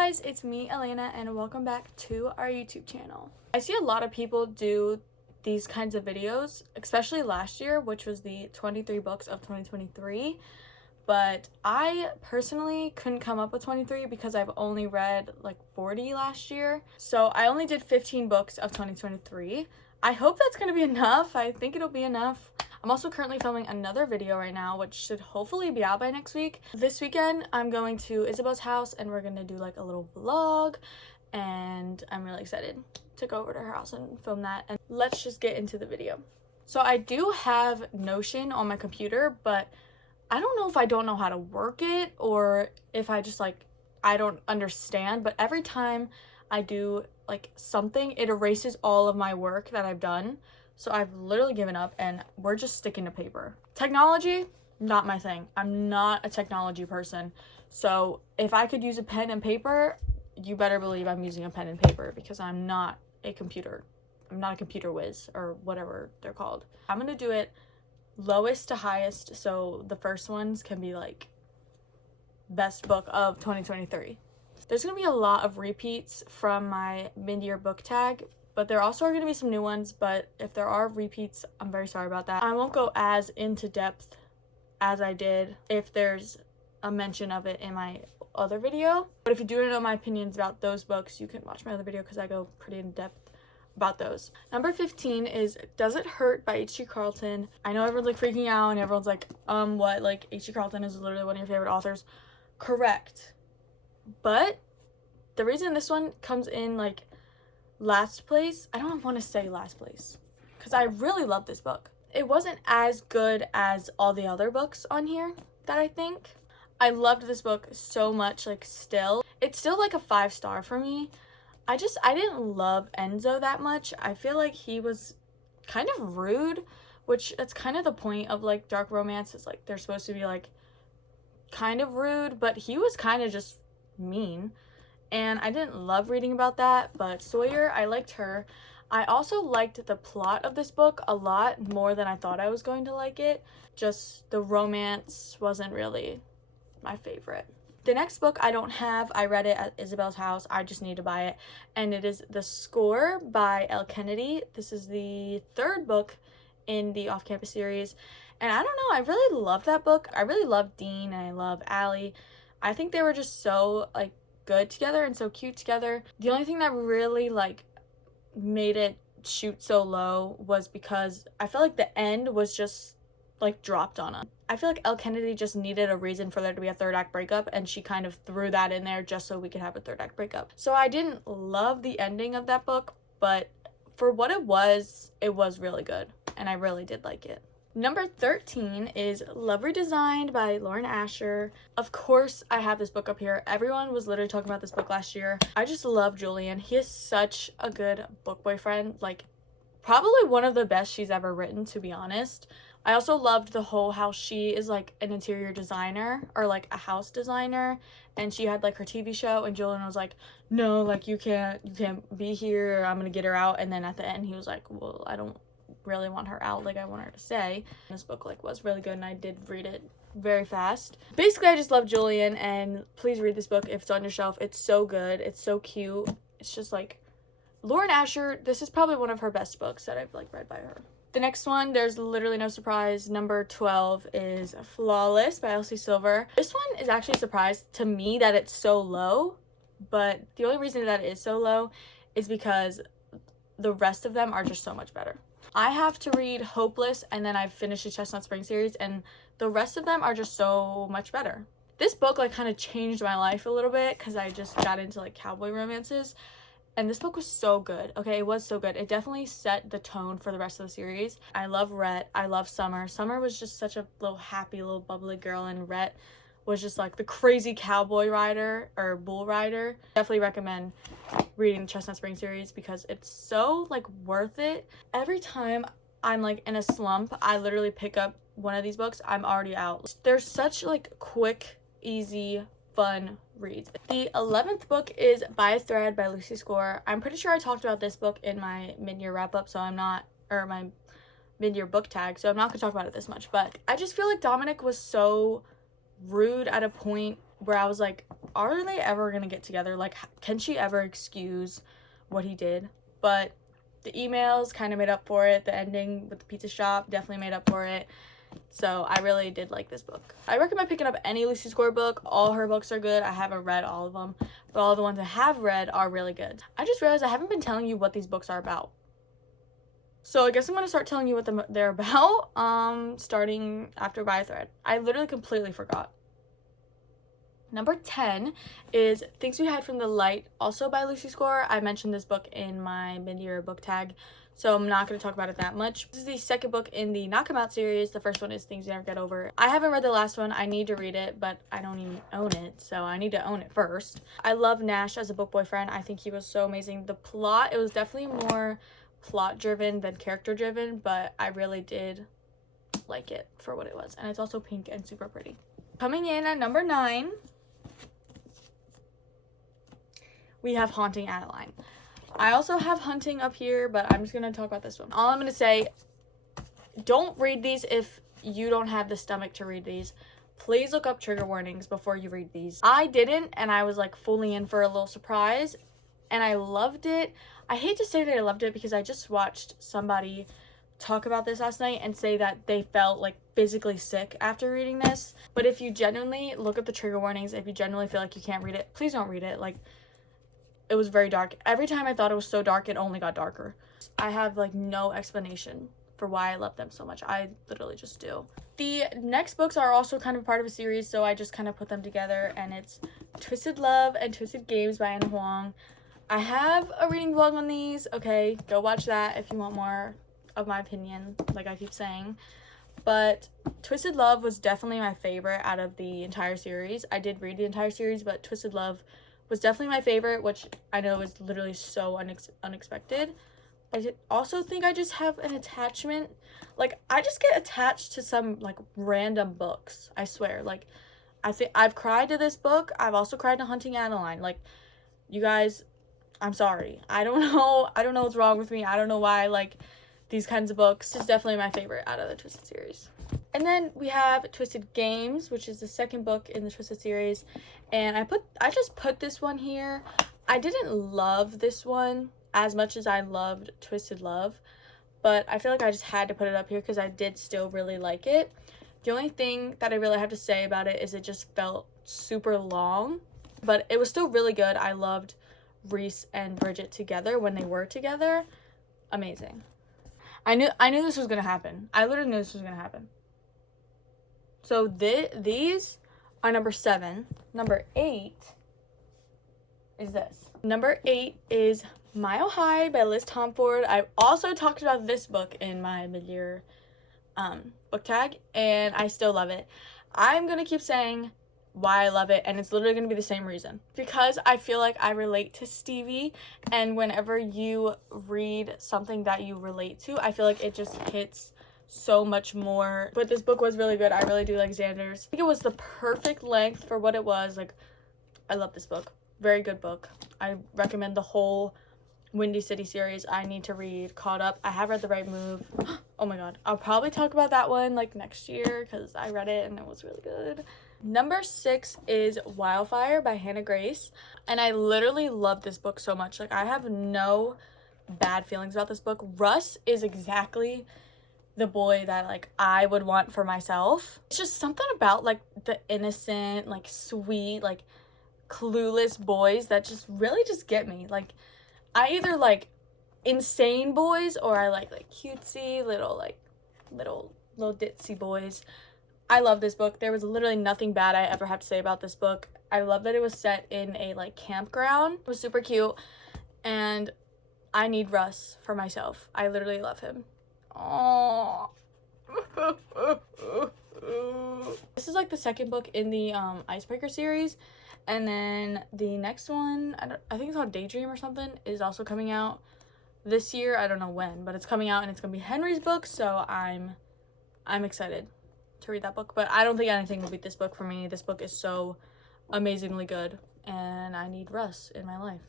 guys, it's me, Elaina, and welcome back to our YouTube channel. I see a lot of people do these kinds of videos, especially last year, which was the 23 books of 2023, but I personally couldn't come up with 23 because I've only read like 40 last year, so I only did 15 books of 2023. I hope that's going to be enough. I think it'll be enough. I'm also currently filming another video right now, which should hopefully be out by next week. This weekend, I'm going to Isabel's house and we're gonna do like a little vlog, and I'm really excited to go over to her house and film that. And let's just get into the video. So I do have Notion on my computer, but I don't know if I don't know how to work it or if I just I don't understand, but every time I do like something, it erases all of my work that I've done. So I've literally given up and we're just sticking to paper. Technology, not my thing. I'm not a technology person. So if I could use a pen and paper, you better believe I'm using a pen and paper because I'm not a computer whiz or whatever they're called. I'm gonna do it lowest to highest, so the first ones can be like best book of 2023. There's gonna be a lot of repeats from my mid-year book tag, but there also are going to be some new ones, but if there are repeats, I'm very sorry about that. I won't go as into depth as I did if there's a mention of it in my other video. But if you do want to know my opinions about those books, you can watch my other video because I go pretty in depth about those. Number 15 is Does It Hurt by H.G. Carlton. I know everyone's like freaking out and everyone's like, what? Like H.G. Carlton is literally one of your favorite authors. Correct. But the reason this one comes in like last place, I don't want to say last place because I really love this book. It wasn't as good as all the other books on here that I think. I loved this book so much, like still. It's still like a 5-star for me. I didn't love Enzo that much. I feel like he was kind of rude, which that's kind of the point of like dark romance. It's like they're supposed to be like kind of rude, but he was kind of just mean. And I didn't love reading about that, but Sawyer, I liked her. I also liked the plot of this book a lot more than I thought I was going to like it. Just the romance wasn't really my favorite. The next book I don't have. I read it at Isabel's house. I just need to buy it. And it is The Score by Elle Kennedy. This is the third book in the Off-Campus series. And I don't know, I really loved that book. I really loved Dean and I love Allie. I think they were just so like good together and so cute together. The only thing that really like made it shoot so low was because I felt like the end was just like dropped on us. I feel like Elle Kennedy just needed a reason for there to be a third act breakup, and she kind of threw that in there just so we could have a third act breakup. So I didn't love the ending of that book, but for what it was really good and I really did like it. Number 13 is Love Redesigned by Lauren Asher. Of course, I have this book up here. Everyone was literally talking about this book last year. I just love Julian. He is such a good book boyfriend. Like, probably one of the best she's ever written, to be honest. I also loved the whole how she is like an interior designer or like a house designer, and she had like her TV show, and Julian was like, no, like you can't be here, I'm gonna get her out. And then at the end he was like, well, I don't really want her out, like I want her to stay. This book like was really good and I did read it very fast. Basically, I just love Julian, and please read this book if it's on your shelf. It's so good, it's so cute. It's just like Lauren Asher, this is probably one of her best books that I've like read by her. The next one, there's literally no surprise. Number 12 is Flawless by Elsie Silver. This one is actually a surprise to me that it's so low, but the only reason that it is so low is because the rest of them are just so much better. I have to read Hopeless, and then I've finished the Chestnut Spring series, and the rest of them are just so much better. This book like kind of changed my life a little bit because I just got into like cowboy romances, and this book was so good. Okay, it was so good. It definitely set the tone for the rest of the series. I love Rhett. I love Summer. Summer was just such a little happy, little bubbly girl, and Rhett was just like the crazy cowboy rider or bull rider. Definitely recommend reading the Chestnut Spring series because it's so like worth it. Every time I'm like in a slump, I literally pick up one of these books. I'm already out. They're such like quick, easy, fun reads. The 11th book is By a Thread by Lucy Score. I'm pretty sure I talked about this book in my mid-year wrap-up, so I'm not, or my mid-year book tag, so I'm not gonna talk about it this much. But I just feel like Dominic was so rude at a point where I was like, are they ever gonna get together? Like, can she ever excuse what he did? But the emails kind of made up for it. The ending with the pizza shop definitely made up for it. So I really did like this book. I recommend picking up any Lucy Score book. All her books are good. I haven't read all of them, but all the ones I have read are really good. I just realized I haven't been telling you what these books are about. So I guess I'm going to start telling you what they're about, starting after By a Thread. I literally completely forgot. Number 10 is Things We Hide from the Light, also by Lucy Score. I mentioned this book in my mid-year book tag, so I'm not going to talk about it that much. This is the second book in the Knock 'Em Out series. The first one is Things You Never Get Over. I haven't read the last one. I need to read it, but I don't even own it, so I need to own it first. I love Nash as a book boyfriend. I think he was so amazing. The plot, it was definitely more plot-driven than character-driven, but I really did like it for what it was. And it's also pink and super pretty. Coming in at number 9, we have Haunting Adeline. I also have Hunting up here, but I'm just going to talk about this one. All I'm going to say, don't read these if you don't have the stomach to read these. Please look up trigger warnings before you read these. I didn't, and I was like fully in for a little surprise, and I loved it. I hate to say that I loved it because I just watched somebody talk about this last night and say that they felt like physically sick after reading this. But if you genuinely look up the trigger warnings, if you genuinely feel like you can't read it, please don't read it. Like, it was very dark. Every time I thought it was so dark, it only got darker. I have like no explanation for why I love them so much. I literally just do. The next books are also kind of part of a series, so I just kind of put them together, and it's Twisted Love and Twisted Games by Anna Huang. I have a reading vlog on these. Okay, go watch that if you want more of my opinion, like I keep saying. But Twisted Love was definitely my favorite out of the entire series. I did read the entire series, but Twisted Love was definitely my favorite, which I know is literally so unexpected. I also think I just have an attachment. Like, I just get attached to some, like, random books. I swear. Like, I think I've cried to this book. I've also cried to Hunting Adeline. Like, you guys, I'm sorry. I don't know what's wrong with me. I don't know why I like these kinds of books. It's definitely my favorite out of the Twisted series. And then we have Twisted Games, which is the second book in the Twisted series. And I just put this one here. I didn't love this one as much as I loved Twisted Love, but I feel like I just had to put it up here because I did still really like it. The only thing that I really have to say about it is it just felt super long, but it was still really good. I loved Reese and Bridget together when they were together. Amazing. I knew this was gonna happen. I literally knew this was gonna happen. So these are number 7. Number 8 is this. Number 8 is Mile High by Liz Tomford. I also talked about this book in my mid-year book tag, and I still love it. I'm gonna keep saying why I love it, and it's literally gonna be the same reason. Because I feel like I relate to Stevie, and whenever you read something that you relate to, I feel like it just hits so much more. But this book was really good. I really do like Xander's. I think it was the perfect length for what it was. Like, I love this book. Very good book. I recommend the whole Windy City series. I need to read Caught Up. I have read The Right Move. Oh my god. I'll probably talk about that one like next year because I read it and it was really good. Number 6 is Wildfire by Hannah Grace. And I literally love this book so much. Like, I have no bad feelings about this book. Russ is exactly the boy that like I would want for myself. It's just something about like the innocent, like sweet, like clueless boys that just really just get me. Like, I either like insane boys or I like cutesy little ditzy boys. I love this book. There was literally nothing bad I ever have to say about this book. I love that it was set in a like campground. It was super cute, and I need Russ for myself. I literally love him. Oh. This is like the second book in the Icebreaker series, and then the next one, I think it's called Daydream or something, is also coming out this year. I don't know when, but it's coming out, and it's gonna be Henry's book, so I'm excited to read that book. But I don't think anything will beat this book for me. This book is so amazingly good, and I need Russ in my life.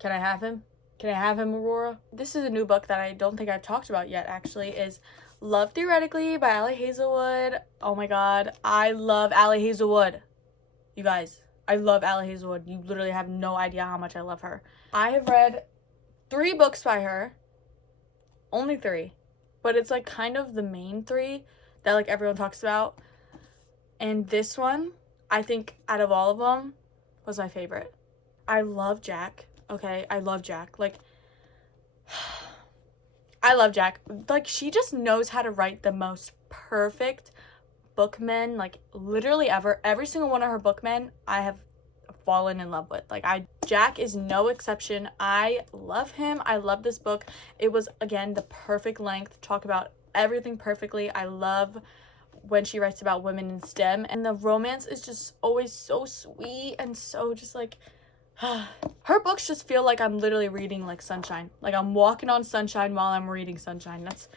Can I have him? Can I have him, Aurora? This is a new book that I don't think I've talked about yet, actually, is Love Theoretically by Allie Hazelwood. Oh my god, I love Allie Hazelwood. You guys, I love Allie Hazelwood. You literally have no idea how much I love her. I have read 3 books by her. Only 3. But it's like kind of the main 3 that like everyone talks about. And this one, I think out of all of them, was my favorite. I love Jack. Okay, I love Jack. Like, I love Jack. Like, she just knows how to write the most perfect bookmen, like, literally ever. Every single one of her bookmen, I have fallen in love with. Like, Jack is no exception. I love him. I love this book. It was, again, the perfect length. Talk about everything perfectly. I love when she writes about women in STEM, and the romance is just always so sweet and so just like her books just feel like I'm literally reading like sunshine. Like I'm walking on sunshine while I'm reading sunshine. That's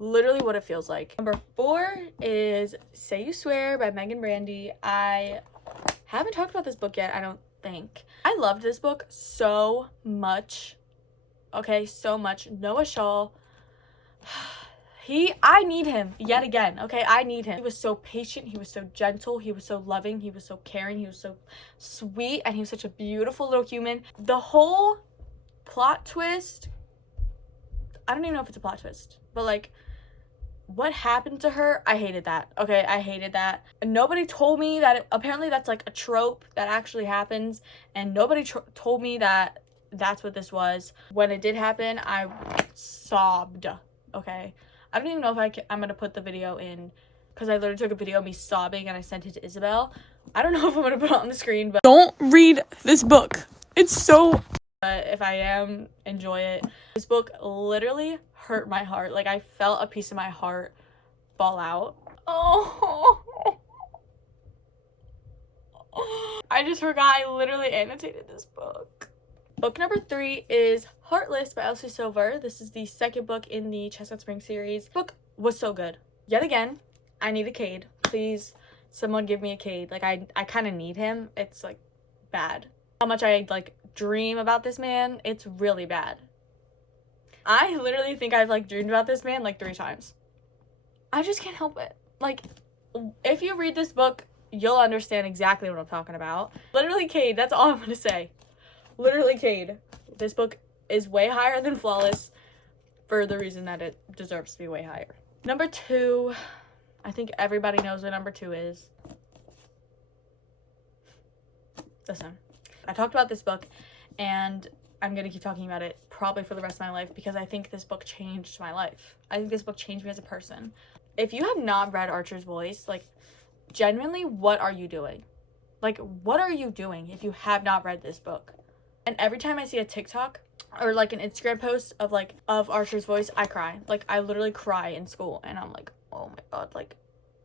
literally what it feels like. Number 4 is Say You Swear by Megan Brandy. I haven't talked about this book yet, I don't think. I loved this book so much. Okay, so much. Noah Shaw. I need him yet again, okay? I need him. He was so patient, he was so gentle, he was so loving, he was so caring, he was so sweet, and he was such a beautiful little human. The whole plot twist, I don't even know if it's a plot twist, but like, what happened to her, I hated that, okay? I hated that. And nobody told me that, apparently that's like a trope that actually happens, and nobody told me that that's what this was. When it did happen, I sobbed, okay? I don't even know if I'm going to put the video in, because I literally took a video of me sobbing and I sent it to Isabel. I don't know if I'm going to put it on the screen, but don't read this book. It's so... But if I am, enjoy it. This book literally hurt my heart. Like, I felt a piece of my heart fall out. Oh. I just forgot I literally annotated this book. Book number 3 is Heartless by Elsie Silver. This is the 2nd book in the Chestnut Spring series. This book was so good. Yet again, I need a Cade. Please, someone give me a Cade. Like, I kind of need him. It's, like, bad. How much I, like, dream about this man, it's really bad. I literally think I've, like, dreamed about this man, like, 3 times. I just can't help it. Like, if you read this book, you'll understand exactly what I'm talking about. Literally, Cade, that's all I'm gonna say. Literally, Cade. This book is way higher than Flawless for the reason that it deserves to be way higher. Number 2, I think everybody knows what number 2 is. Listen, I talked about this book, and I'm going to keep talking about it probably for the rest of my life because I think this book changed my life. I think this book changed me as a person. If you have not read Archer's Voice, like, genuinely, what are you doing? Like, what are you doing if you have not read this book? And every time I see a TikTok or like an Instagram post of Archer's Voice, I cry. Like, I literally cry in school, and I'm like, oh my god, like,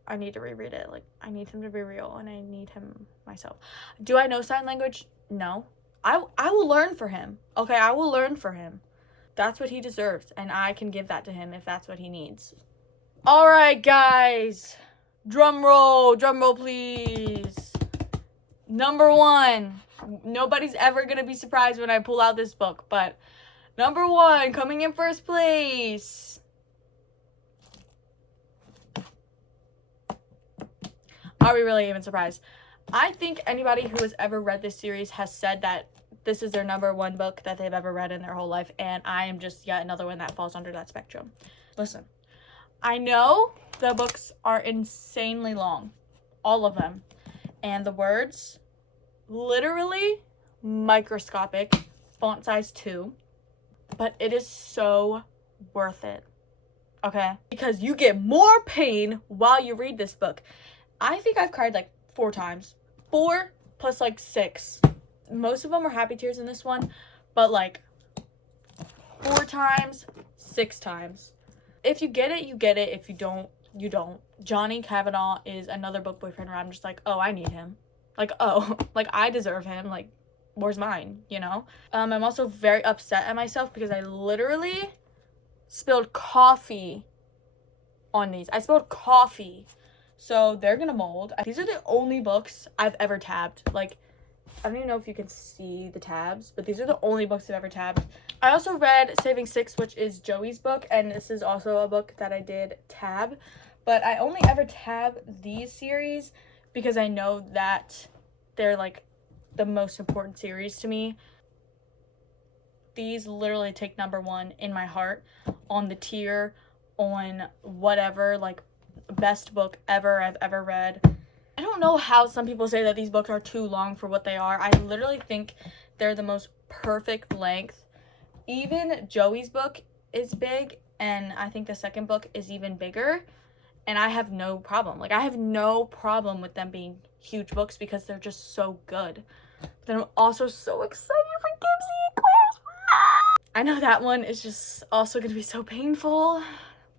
I need to reread it. Like, I need him to be real, and I need him myself. Do I know sign language? No. I will learn for him. Okay, I will learn for him. That's what he deserves, and I can give that to him if that's what he needs. All right, guys. Drum roll please. Number 1. Nobody's ever gonna be surprised when I pull out this book, but number 1, coming in first place. Are we really even surprised? I think anybody who has ever read this series has said that this is their number 1 book that they've ever read in their whole life, and I am just yet another one that falls under that spectrum. Listen, I know the books are insanely long, all of them, and the words literally microscopic, font size 2, but it is so worth it, okay? Because you get more pain while you read this book. I think I've cried like 4 times. 4 plus like 6. Most of them are happy tears in this one, but like 4 times, 6 times. If you get it, you get it. If you don't, you don't. Johnny Kavanaugh is another book boyfriend where I'm just like, oh, I need him. Like, oh, like, I deserve him. Like, where's mine, you know? I'm also very upset at myself because I literally spilled coffee on these. I spilled coffee. So they're gonna mold. These are the only books I've ever tabbed. Like, I don't even know if you can see the tabs, but these are the only books I've ever tabbed. I also read Saving Six, which is Joey's book, and this is also a book that I did tab. But I only ever tab these series because I know that they're, like, the most important series to me. These literally take number one in my heart on the tier, on whatever, like, best book ever I've ever read. I don't know how some people say that these books are too long for what they are. I literally think they're the most perfect length. Even Joey's book is big, and I think the second book is even bigger, and I have no problem. Like, I have no problem with them being huge books because they're just so good. But then I'm also so excited for Gibson and Claire's. I know that one is just also going to be so painful,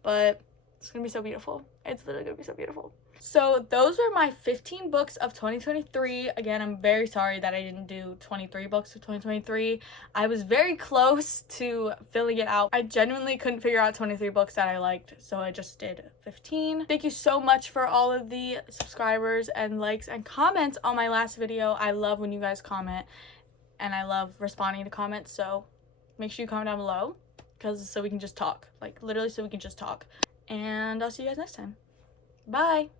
but it's going to be so beautiful. It's literally going to be so beautiful. So those were my 15 books of 2023. Again, I'm very sorry that I didn't do 23 books of 2023. I was very close to filling it out. I genuinely couldn't figure out 23 books that I liked, so I just did 15. Thank you so much for all of the subscribers and likes and comments on my last video. I love when you guys comment, and I love responding to comments, so make sure you comment down below, so we can just talk. Like, literally so we can just talk. And I'll see you guys next time. Bye!